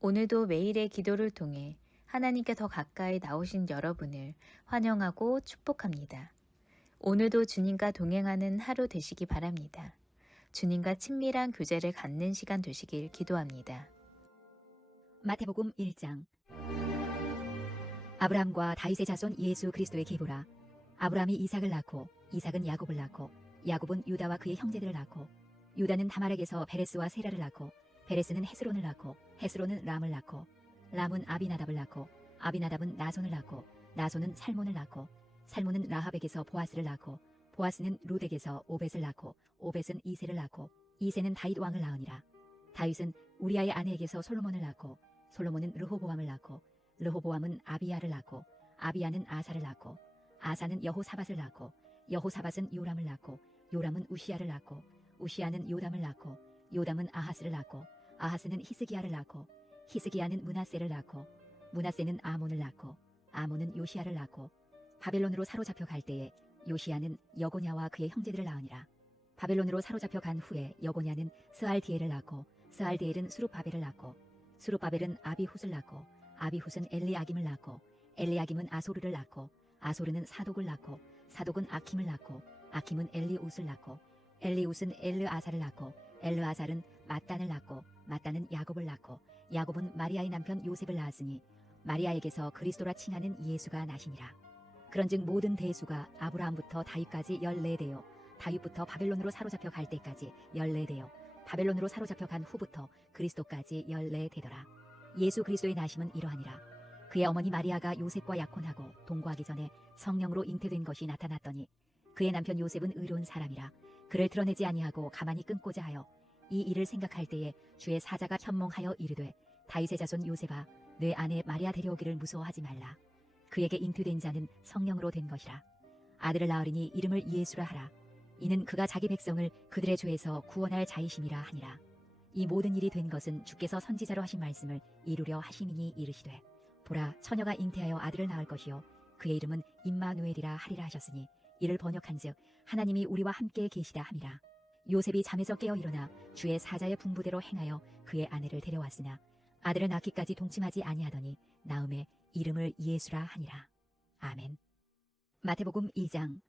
오늘도 매일의 기도를 통해 하나님께 더 가까이 나오신 여러분을 환영하고 축복합니다. 오늘도 주님과 동행하는 하루 되시기 바랍니다. 주님과 친밀한 교제를 갖는 시간 되시길 기도합니다. 마태복음 1장. 아브라함과 다윗의 자손 예수 그리스도의 계보라. 아브라함이 이삭을 낳고 이삭은 야곱을 낳고 야곱은 유다와 그의 형제들을 낳고 유다는 다말에게서 베레스와 세라를 낳고 베레스는 헤스론을 낳고 헤스론은 람을 낳고 람은 아비나답을 낳고 아비나답은 나손을 낳고 나손은 살몬을 낳고 살몬은 라합에게서 보아스를 낳고 보아스는 룻에게서 오벳을 낳고 오벳은 이새를 낳고 이새는 다윗 왕을 낳으니라. 다윗은 우리아의 아내에게서 솔로몬을 낳고 솔로몬은 르호보암을 낳고 르호보암은 아비야를 낳고 아비야는 아사를 낳고 아사는 여호사밧을 낳고 여호사밧은 요람을 낳고 요람은 우시야를 낳고 우시야는 요담을 낳고 요담은 아하스를 낳고 아하스는 히스기야를 낳고 히스기야는 므낫세를 낳고 므낫세는 아몬을 낳고 아몬은 요시야를 낳고 바벨론으로 사로잡혀 갈 때에 요시야는 여고냐와 그의 형제들을 낳으니라. 바벨론으로 사로잡혀 간 후에 여고냐는 스알디엘을 낳고 스알디엘은 수룹바벨을 낳고 수룹바벨은 아비훗을 낳고 아비훗은 엘리야김을 낳고 엘리야김은 아소르를 낳고 아소르는 사독을 낳고 사독은 아킴을 낳고 아킴은 엘리웃을 낳고 엘리웃은 엘르아살을 낳고 엘르아살은 mat단을 낳고 mat단은 야곱을 낳고 야곱은 마리아의 남편 요셉을 낳았으니 마리아에게서 그리스도라 칭하는 예수가 나시니라. 그런즉 모든 대수가 아브라함부터 다윗까지 14대요 다윗부터 바벨론으로 사로잡혀 갈 때까지 14대요 바벨론으로 사로잡혀 간 후부터 그리스도까지 14대더라. 예수 그리스도의 나심은 이러하니라. 그의 어머니 마리아가 요셉과 약혼하고 동거하기 전에 성령으로 잉태된 것이 나타났더니 그의 남편 요셉은 의로운 사람이라 그를 드러내지 아니하고 가만히 끊고자 하여 이 일을 생각할 때에 주의 사자가 현몽하여 이르되 다윗의 자손 요셉아 내 아내 마리아 데려오기를 무서워하지 말라. 그에게 잉태된 자는 성령으로 된 것이라. 아들을 낳으리니 이름을 예수라 하라. 이는 그가 자기 백성을 그들의 죄에서 구원할 자이심이라 하니라. 이 모든 일이 된 것은 주께서 선지자로 하신 말씀을 이루려 하심이니 이르시되 보라 처녀가 잉태하여 아들을 낳을 것이요 그의 이름은 임마누엘이라 하리라 하셨으니 이를 번역한즉 하나님이 우리와 함께 계시다 함이라. 요셉이 잠에서 깨어 일어나 주의 사자의 분부대로 행하여 그의 아내를 데려왔으나 아들을 낳기까지 동침하지 아니하더니 나음에 이름을 예수라 하니라. 아멘. 마태복음 2장.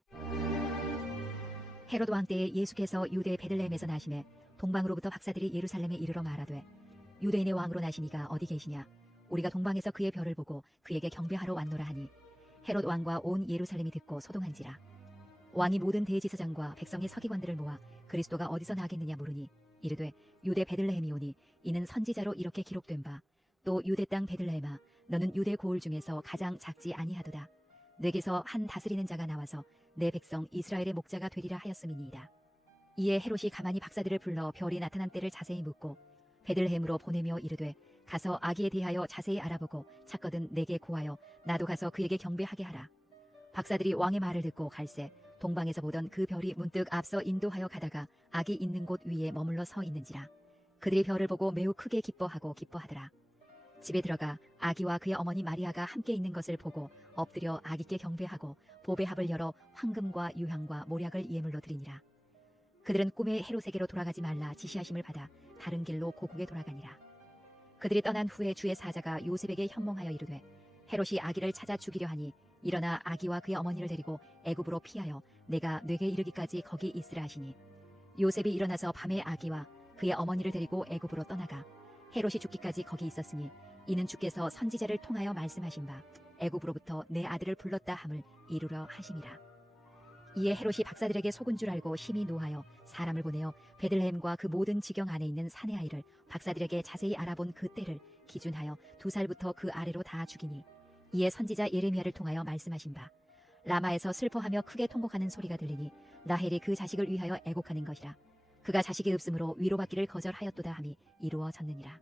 헤롯 왕 때에 예수께서 유대 베들레헴에서 나시매 동방으로부터 박사들이 예루살렘에 이르러 말하되 유대인의 왕으로 나시니가 어디 계시냐 우리가 동방에서 그의 별을 보고 그에게 경배하러 왔노라 하니 헤롯 왕과 온 예루살렘이 듣고 소동한지라. 왕이 모든 대제사장과 백성의 서기관들을 모아 그리스도가 어디서 나겠느냐 물으니 이르되 유대 베들레헴이오니 이는 선지자로 이렇게 기록된 바 또 유대 땅 베들레헴아 너는 유대 고을 중에서 가장 작지 아니하도다. 내게서 한 다스리는 자가 나와서 내 백성 이스라엘의 목자가 되리라 하였음이니이다. 이에 헤롯이 가만히 박사들을 불러 별이 나타난 때를 자세히 묻고 베들레헴으로 보내며 이르되 가서 아기에 대하여 자세히 알아보고 찾거든 내게 고하여 나도 가서 그에게 경배하게 하라. 박사들이 왕의 말을 듣고 갈새 동방에서 보던 그 별이 문득 앞서 인도하여 가다가 아기 있는 곳 위에 머물러 서 있는지라. 그들이 별을 보고 매우 크게 기뻐하고 기뻐하더라. 집에 들어가 아기와 그의 어머니 마리아가 함께 있는 것을 보고 엎드려 아기께 경배하고 보배합을 열어 황금과 유향과 모략을 예물로 드리니라. 그들은 꿈에 헤롯에게로 돌아가지 말라 지시하심을 받아 다른 길로 고국에 돌아가니라. 그들이 떠난 후에 주의 사자가 요셉에게 현몽하여 이르되 헤롯이 아기를 찾아 죽이려 하니 일어나 아기와 그의 어머니를 데리고 애굽으로 피하여 내가 네게 이르기까지 거기 있으라 하시니 요셉이 일어나서 밤에 아기와 그의 어머니를 데리고 애굽으로 떠나가 헤롯이 죽기까지 거기 있었으니 이는 주께서 선지자를 통하여 말씀하신 바 애굽으로부터 내 아들을 불렀다 함을 이루려 하심이라. 이에 헤롯이 박사들에게 속은 줄 알고 심히 노하여 사람을 보내어 베들레헴과 그 모든 지경 안에 있는 사내 아이를 박사들에게 자세히 알아본 그 때를 기준하여 2살부터 그 아래로 다 죽이니 이에 선지자 예레미야를 통하여 말씀하신 바 라마에서 슬퍼하며 크게 통곡하는 소리가 들리니 라헬이 그 자식을 위하여 애곡하는 것이라. 그가 자식이 없으므로 위로받기를 거절하였도다 함이 이루어졌느니라.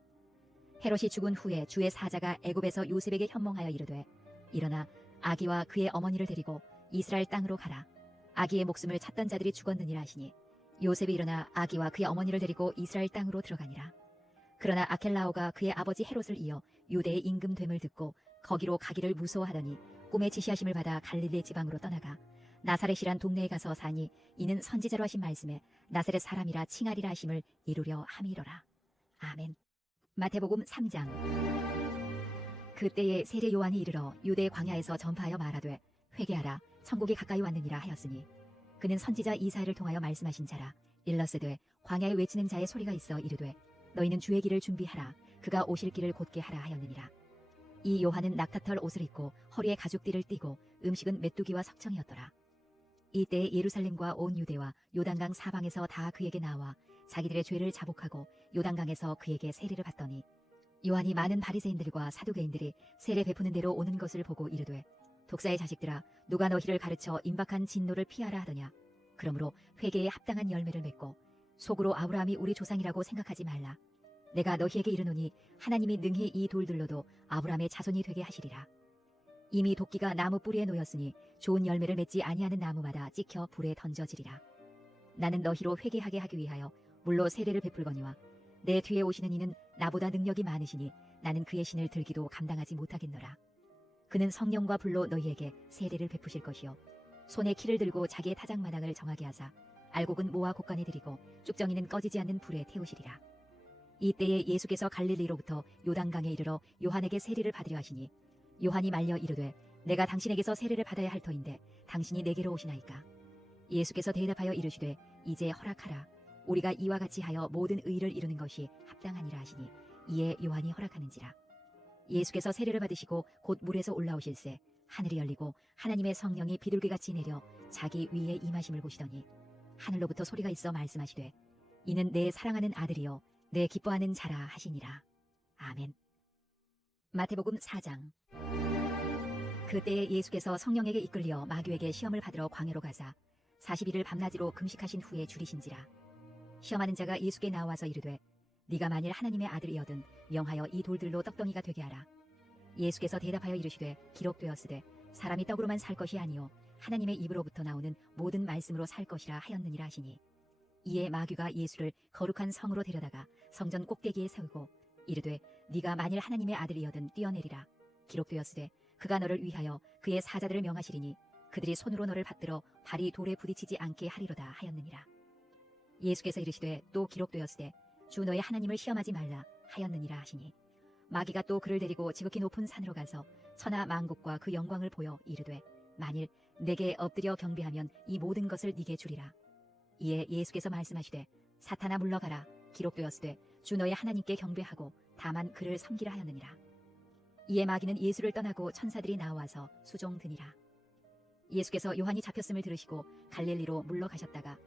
헤롯이 죽은 후에 주의 사자가 애굽에서 요셉에게 현몽하여 이르되 일어나 아기와 그의 어머니를 데리고 이스라엘 땅으로 가라. 아기의 목숨을 찾던 자들이 죽었느니라 하시니 요셉이 일어나 아기와 그의 어머니를 데리고 이스라엘 땅으로 들어가니라. 그러나 아켈라오가 그의 아버지 헤롯을 이어 유대의 임금됨을 듣고 거기로 가기를 무서워하더니 꿈에 지시하심을 받아 갈릴리 지방으로 떠나가 나사렛이란 동네에 가서 사니 이는 선지자로 하신 말씀에 나사렛 사람이라 칭하리라 하심을 이루려 함이로라. 아멘. 마태복음 3장. 그때에 세례 요한이 이르러 유대 광야에서 전파하여 말하되 회개하라 천국이 가까이 왔느니라 하였으니 그는 선지자 이사야를 통하여 말씀하신 자라. 일러스되 광야에 외치는 자의 소리가 있어 이르되 너희는 주의 길을 준비하라 그가 오실 길을 곧게 하라 하였느니라. 이 요한은 낙타털 옷을 입고 허리에 가죽띠를 띠고 음식은 메뚜기와 석청이었더라. 이때에 예루살렘과 온 유대와 요단강 사방에서 다 그에게 나와 자기들의 죄를 자복하고 요단강에서 그에게 세례를 받더니 요한이 많은 바리새인들과 사두개인들이 세례 베푸는 대로 오는 것을 보고 이르되 독사의 자식들아 누가 너희를 가르쳐 임박한 진노를 피하라 하더냐. 그러므로 회개에 합당한 열매를 맺고 속으로 아브라함이 우리 조상이라고 생각하지 말라. 내가 너희에게 이르노니 하나님이 능히 이 돌들로도 아브라함의 자손이 되게 하시리라. 이미 도끼가 나무 뿌리에 놓였으니 좋은 열매를 맺지 아니하는 나무마다 찍혀 불에 던져지리라. 나는 너희로 회개하게 하기 위하여 물로 세례를 베풀거니와 내 뒤에 오시는 이는 나보다 능력이 많으시니 나는 그의 신을 들기도 감당하지 못하겠노라. 그는 성령과 불로 너희에게 세례를 베푸실 것이요 손에 키를 들고 자기의 타작마당을 정하게 하사 알곡은 모아 곡간에 들이고 쭉정이는 꺼지지 않는 불에 태우시리라. 이때에 예수께서 갈릴리로부터 요단강에 이르러 요한에게 세례를 받으려 하시니 요한이 말려 이르되 내가 당신에게서 세례를 받아야 할 터인데 당신이 내게로 오시나이까. 예수께서 대답하여 이르시되 이제 허락하라. 우리가 이와 같이 하여 모든 의를 이루는 것이 합당하니라 하시니 이에 요한이 허락하는지라. 예수께서 세례를 받으시고 곧 물에서 올라오실새 하늘이 열리고 하나님의 성령이 비둘기같이 내려 자기 위에 임하심을 보시더니 하늘로부터 소리가 있어 말씀하시되 이는 내 사랑하는 아들이요 내 기뻐하는 자라 하시니라. 아멘. 마태복음 4장. 그때에 예수께서 성령에게 이끌려 마귀에게 시험을 받으러 광야로 가사 40일을 밤낮으로 금식하신 후에 줄이신지라. 시험하는 자가 예수께 나와서 이르되 네가 만일 하나님의 아들이여든 명하여 이 돌들로 떡덩이가 되게 하라. 예수께서 대답하여 이르시되 기록되었으되 사람이 떡으로만 살 것이 아니요 하나님의 입으로부터 나오는 모든 말씀으로 살 것이라 하였느니라 하시니 이에 마귀가 예수를 거룩한 성으로 데려다가 성전 꼭대기에 세우고 이르되 네가 만일 하나님의 아들이여든 뛰어내리라. 기록되었으되 그가 너를 위하여 그의 사자들을 명하시리니 그들이 손으로 너를 받들어 발이 돌에 부딪히지 않게 하리로다 하였느니라. 예수께서 이르시되 또 기록되었으되 주 너의 하나님을 시험하지 말라 하였느니라 하시니 마귀가 또 그를 데리고 지극히 높은 산으로 가서 천하 만국과 그 영광을 보여 이르되 만일 내게 엎드려 경배하면 이 모든 것을 네게 주리라. 이에 예수께서 말씀하시되 사탄아 물러가라. 기록되었으되 주 너의 하나님께 경배하고 다만 그를 섬기라 하였느니라. 이에 마귀는 예수를 떠나고 천사들이 나와서 수종드니라. 예수께서 요한이 잡혔음을 들으시고 갈릴리로 물러가셨다가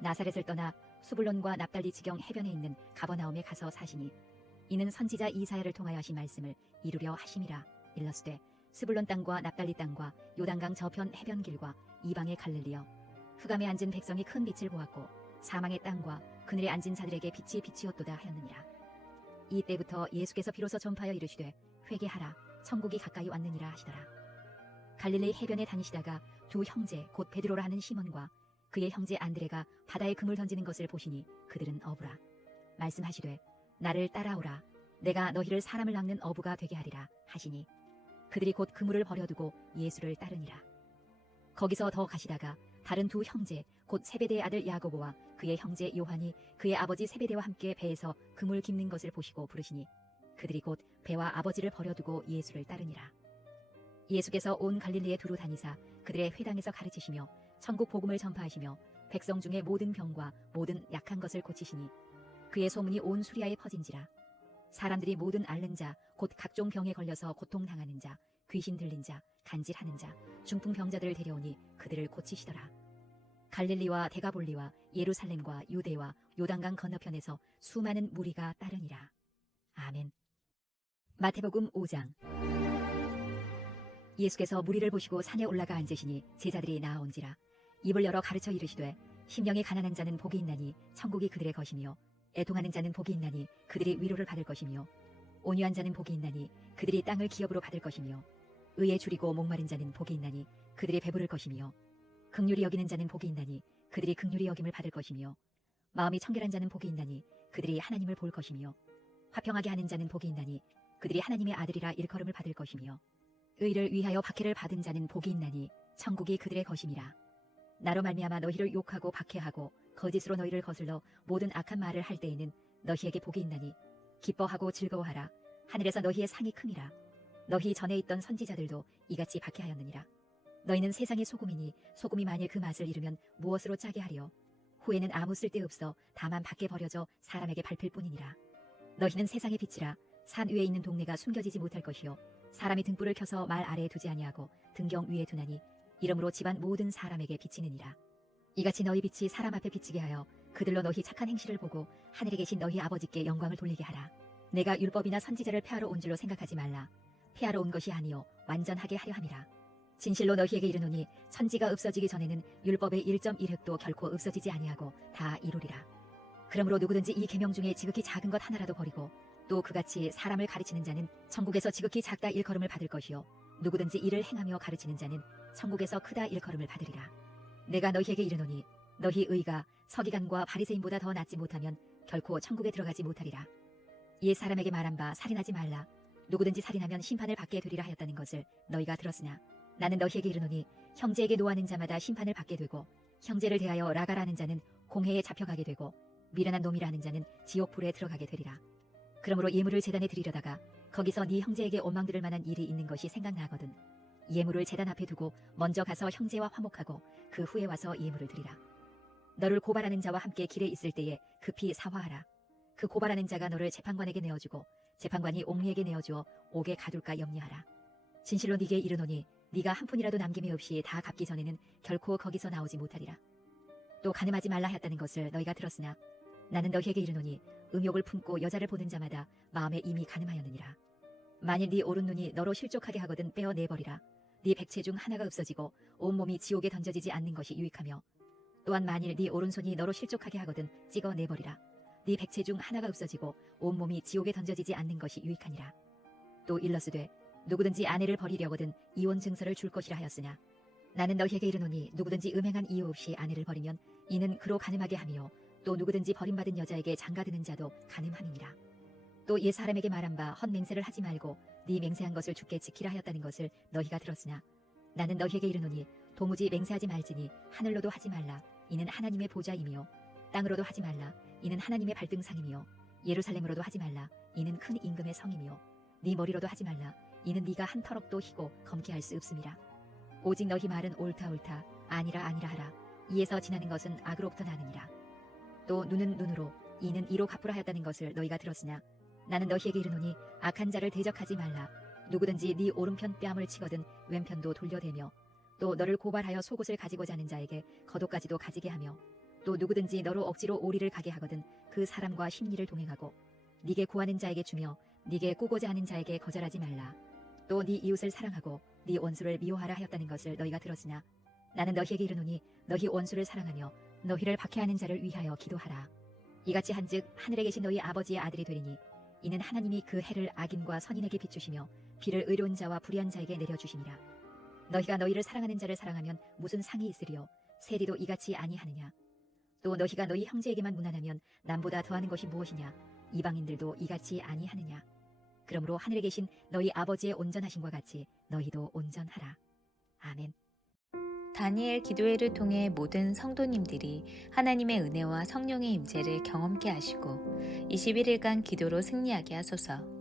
나사렛을 떠나 수불론과 납달리 지경 해변에 있는 가버나움에 가서 사시니 이는 선지자 이사야를 통하여 하신 말씀을 이루려 하심이라. 일러스되 스불론 땅과 납달리 땅과 요단강 저편 해변길과 이방의 갈릴리여 흑암에 앉은 백성이 큰 빛을 보았고 사망의 땅과 그늘에 앉은 자들에게 빛이 비치었도다 하였느니라. 이때부터 예수께서 비로소 전파하여 이르시되 회개하라 천국이 가까이 왔느니라 하시더라. 갈릴리 해변에 다니시다가 두 형제 곧 베드로라 하는 시몬과 그의 형제 안드레가 바다에 그물 던지는 것을 보시니 그들은 어부라. 말씀하시되 나를 따라오라. 내가 너희를 사람을 낚는 어부가 되게 하리라 하시니 그들이 곧 그물을 버려두고 예수를 따르니라. 거기서 더 가시다가 다른 두 형제 곧 세베대의 아들 야고보와 그의 형제 요한이 그의 아버지 세베대와 함께 배에서 그물 깁는 것을 보시고 부르시니 그들이 곧 배와 아버지를 버려두고 예수를 따르니라. 예수께서 온 갈릴리에 두루 다니사 그들의 회당에서 가르치시며 천국 복음을 전파하시며 백성 중에 모든 병과 모든 약한 것을 고치시니 그의 소문이 온 수리아에 퍼진지라. 사람들이 모든 앓는 자 곧 각종 병에 걸려서 고통당하는 자 귀신 들린 자 간질하는 자 중풍 병자들을 데려오니 그들을 고치시더라. 갈릴리와 데가볼리와 예루살렘과 유대와 요단강 건너편에서 수많은 무리가 따르니라. 아멘. 마태복음 5장. 예수께서 무리를 보시고 산에 올라가 앉으시니 제자들이 나아온지라. 입을 열어 가르쳐 이르시되 심령이 가난한 자는 복이 있나니 천국이 그들의 것이며 애통하는 자는 복이 있나니 그들이 위로를 받을 것이며 온유한 자는 복이 있나니 그들이 땅을 기업으로 받을 것이며 의에 줄이고 목마른 자는 복이 있나니 그들이 배부를 것이며 긍휼히 여기는 자는 복이 있나니 그들이 긍휼히 여김을 받을 것이며 마음이 청결한 자는 복이 있나니 그들이 하나님을 볼 것이며 화평하게 하는 자는 복이 있나니 그들이 하나님의 아들이라 일컬음을 받을 것이며 의를 위하여 박해를 받은 자는 복이 있나니 천국이 그들의 것임이라. 나로 말미암아 너희를 욕하고 박해하고 거짓으로 너희를 거슬러 모든 악한 말을 할 때에는 너희에게 복이 있나니 기뻐하고 즐거워하라. 하늘에서 너희의 상이 큼이라. 너희 전에 있던 선지자들도 이같이 박해하였느니라. 너희는 세상의 소금이니 소금이 만일 그 맛을 잃으면 무엇으로 짜게 하리요. 후에는 아무 쓸데없어 다만 밖에 버려져 사람에게 밟힐 뿐이니라. 너희는 세상의 빛이라. 산 위에 있는 동네가 숨겨지지 못할 것이요 사람이 등불을 켜서 말 아래에 두지 아니하고 등경 위에 두나니 이러므로 집안 모든 사람에게 비치느니라. 이같이 너희 빛이 사람 앞에 비치게 하여 그들로 너희 착한 행실을 보고 하늘에 계신 너희 아버지께 영광을 돌리게 하라. 내가 율법이나 선지자를 폐하러 온 줄로 생각하지 말라. 폐하러 온 것이 아니요 완전하게 하려 함이라. 진실로 너희에게 이르노니 천지가 없어지기 전에는 율법의 1.1획도 결코 없어지지 아니하고 다 이루리라. 그러므로 누구든지 이 계명 중에 지극히 작은 것 하나라도 버리고 또 그같이 사람을 가르치는 자는 천국에서 지극히 작다 일컬음을 받을 것이요 누구든지 이를 행하며 가르치는 자는 천국에서 크다 일컬음을 받으리라. 내가 너희에게 이르노니 너희 의가 서기관과 바리새인보다 더 낫지 못하면 결코 천국에 들어가지 못하리라. 옛 사람에게 말한 바 살인하지 말라. 누구든지 살인하면 심판을 받게 되리라 하였다는 것을 너희가 들었으나 나는 너희에게 이르노니 형제에게 노하는 자마다 심판을 받게 되고 형제를 대하여 라가라는 자는 공회에 잡혀가게 되고 미련한 놈이라는 자는 지옥불에 들어가게 되리라. 그러므로 예물을 제단에 드리려다가 거기서 네 형제에게 원망들을 만한 일이 있는 것이 생각나거든 예물을 제단 앞에 두고 먼저 가서 형제와 화목하고 그 후에 와서 예물을 드리라. 너를 고발하는 자와 함께 길에 있을 때에 급히 사화하라. 그 고발하는 자가 너를 재판관에게 내어주고 재판관이 옥리에게 내어주어 옥에 가둘까 염려하라. 진실로 네게 이르노니 네가 한 푼이라도 남김이 없이 다 갚기 전에는 결코 거기서 나오지 못하리라. 또 간음하지 말라 하였다는 것을 너희가 들었으나 나는 너희에게 이르노니 음욕을 품고 여자를 보는 자마다 마음에 이미 간음하였느니라. 만일 네 오른눈이 너로 실족하게 하거든 빼어 내버리라. 네 백체 중 하나가 없어지고 온몸이 지옥에 던져지지 않는 것이 유익하며 또한 만일 네 오른손이 너로 실족하게 하거든 찍어 내버리라. 네 백체 중 하나가 없어지고 온몸이 지옥에 던져지지 않는 것이 유익하니라. 또 일러스되 누구든지 아내를 버리려거든 이혼 증서를 줄 것이라 하였으나 나는 너희에게 이르노니 누구든지 음행한 이유 없이 아내를 버리면 이는 그로 간음하게 하며 또 누구든지 버림받은 여자에게 장가드는 자도 간음함이니라. 또 옛 사람에게 말한 바 헛맹세를 하지 말고 네 맹세한 것을 주께 지키라 하였다는 것을 너희가 들었으나 나는 너희에게 이르노니 도무지 맹세하지 말지니 하늘로도 하지 말라. 이는 하나님의 보좌이며 땅으로도 하지 말라. 이는 하나님의 발등상이며 예루살렘으로도 하지 말라. 이는 큰 임금의 성이며 네 머리로도 하지 말라. 이는 네가 한 터럭도 희고 검게 할 수 없음이라. 오직 너희 말은 옳다 옳다 아니라 아니라 하라. 이에서 지나는 것은 악으로부터 나느니라. 또 눈은 눈으로 이는 이로 갚으라 하였다는 것을 너희가 들었으나 나는 너희에게 이르노니 악한 자를 대적하지 말라. 누구든지 네 오른편 뺨을 치거든 왼편도 돌려대며 또 너를 고발하여 속옷을 가지고자 하는 자에게 겉옷까지도 가지게 하며 또 누구든지 너로 억지로 오리를 가게 하거든 그 사람과 심리를 동행하고 네게 구하는 자에게 주며 네게 꾸고자 하는 자에게 거절하지 말라. 또 네 이웃을 사랑하고 네 원수를 미워하라 하였다는 것을 너희가 들었으나 나는 너희에게 이르노니 너희 원수를 사랑하며 너희를 박해하는 자를 위하여 기도하라. 이같이 한즉 하늘에 계신 너희 아버지의 아들이 되리니 이는 하나님이 그 해를 악인과 선인에게 비추시며 비를 의로운 자와 불의한 자에게 내려주시니라. 너희가 너희를 사랑하는 자를 사랑하면 무슨 상이 있으리요. 세리도 이같이 아니하느냐. 또 너희가 너희 형제에게만 무난하면 남보다 더하는 것이 무엇이냐. 이방인들도 이같이 아니하느냐. 그러므로 하늘에 계신 너희 아버지의 온전하심과 같이 너희도 온전하라. 아멘. 다니엘 기도회를 통해 모든 성도님들이 하나님의 은혜와 성령의 임재를 경험케 하시고 21일간 기도로 승리하게 하소서.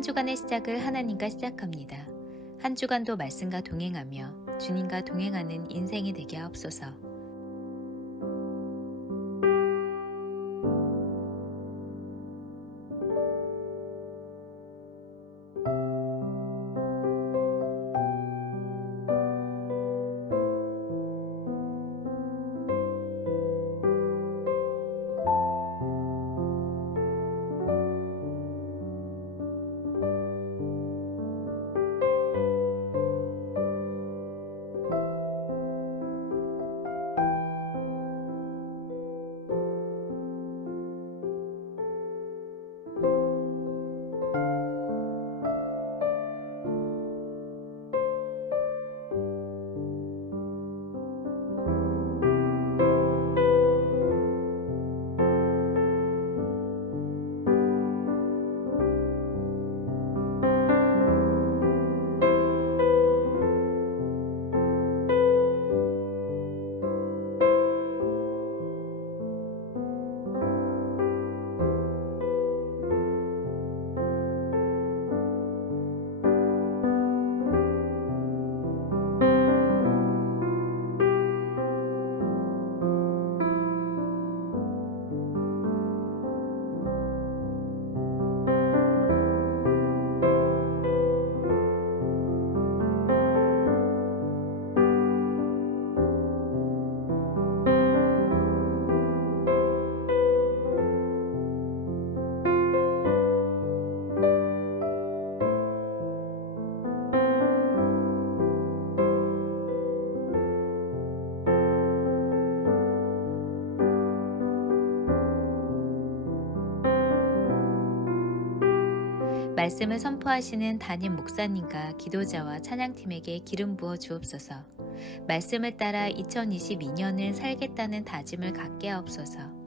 한 주간의 시작을 하나님과 시작합니다. 한 주간도 말씀과 동행하며 주님과 동행하는 인생이 되게 하옵소서. 말씀을 선포하시는 담임 목사님과 기도자와 찬양팀에게 기름 부어 주옵소서. 말씀을 따라 2022년을 살겠다는 다짐을 갖게 하옵소서.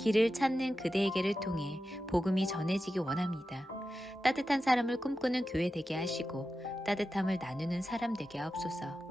길을 찾는 그대에게를 통해 복음이 전해지기 원합니다. 따뜻한 사람을 꿈꾸는 교회 되게 하시고 따뜻함을 나누는 사람 되게 하옵소서.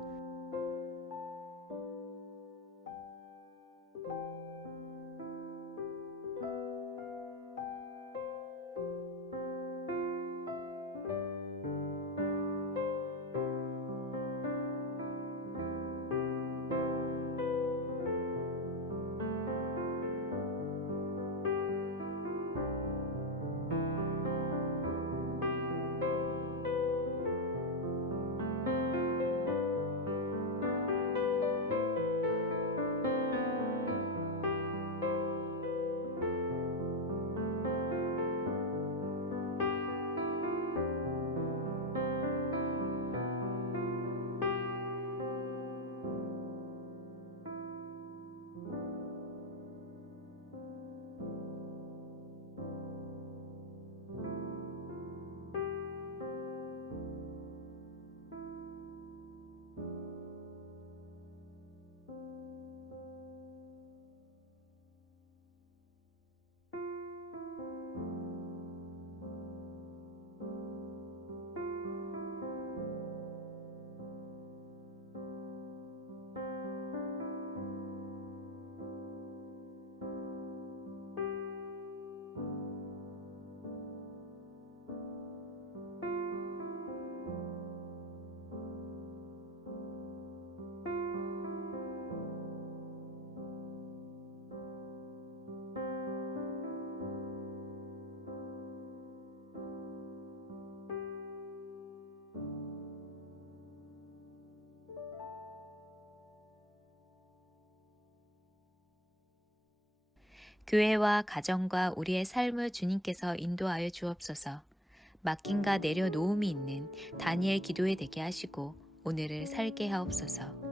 교회와 가정과 우리의 삶을 주님께서 인도하여 주옵소서. 맡김과 내려놓음이 있는 다니엘 기도에 되게 하시고 오늘을 살게 하옵소서.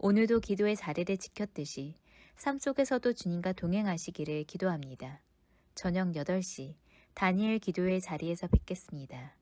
오늘도 기도의 자리를 지켰듯이 삶 속에서도 주님과 동행하시기를 기도합니다. 저녁 8시 다니엘 기도의 자리에서 뵙겠습니다.